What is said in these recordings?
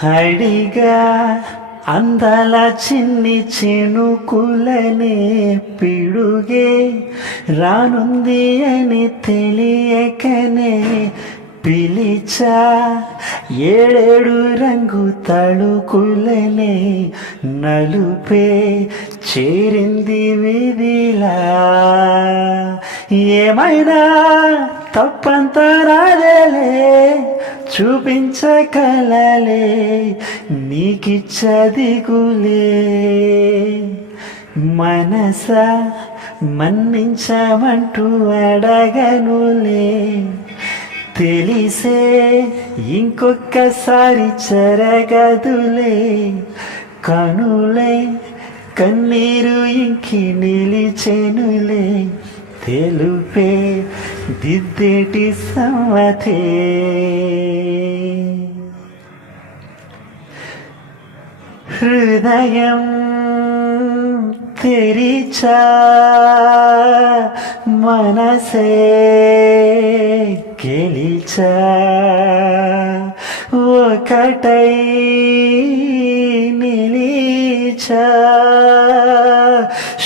హడిగా అందాల చిన్ని చినుకులనే పిడుగే రానుంది అని తెలియకనే పిలిచా ఏడేడు రంగు తళుకులనే నలుపే చేరింది విధిలా ఏమైనా తప్పంత రాదేలే చూపించగలలే నీకిచ్చదిగులే మనస మన్నించమంటూ అడగనులే తెలిసే ఇంకొక్కసారి చెరగదులే కనులే కన్నీరు ఇంకి నిలిచెనులే తెలుపే దిద్దేటి సమ్మతే హృదయం తెరిచా మనసే గెలిచా ఒకటై నిలిచా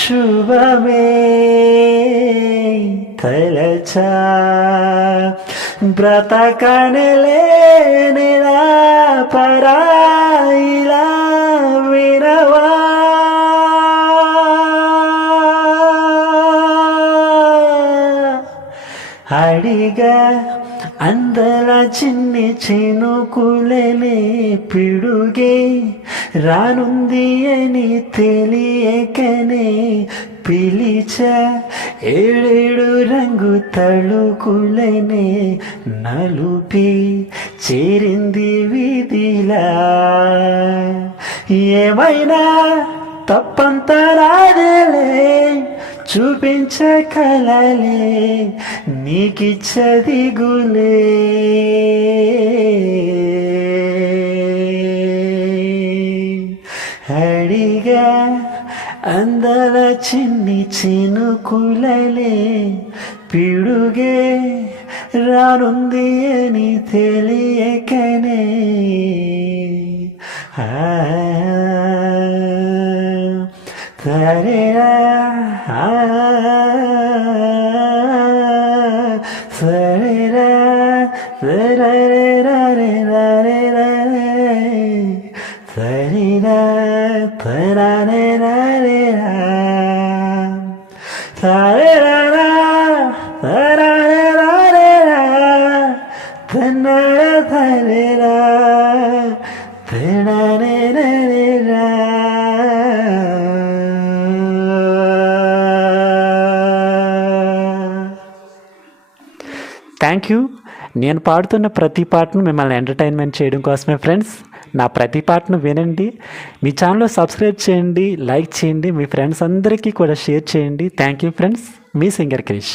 శుభమే తలచా బ్రతకనలేనిలా పరాయిలా వినవా అడిగా అందల చిన్ని చినుకులనే పిడుగే రానుంది అని తెలియకనే పిలిచ ఏడేడు రంగు తళుకులనే నలుపి చేరింది విధిలా ఏమైనా తప్పంత రాదేలే చూపించగలలే నీకిచ్చదిగులే అడిగా అందల చిన్ని చినుకులలే పిడుగే రానుంది అని తెలియకనే సరేరా సరేరా సరేరా సరేరా తరారేరా సరేరా తరారేరా తన్నర సరేరా తేడానేరా. Thank you. నేను పాడుతున్న ప్రతి పాటను మిమ్మల్ని ఎంటర్టైన్మెంట్ చేయడం కోసమే ఫ్రెండ్స్. నా ప్రతి పాటను వినండి, మీ ఛానల్లో సబ్స్క్రైబ్ చేయండి, లైక్ చేయండి, మీ ఫ్రెండ్స్ అందరికీ కూడా షేర్ చేయండి. Thank you friends. మీ సింగర్ క్రిష్.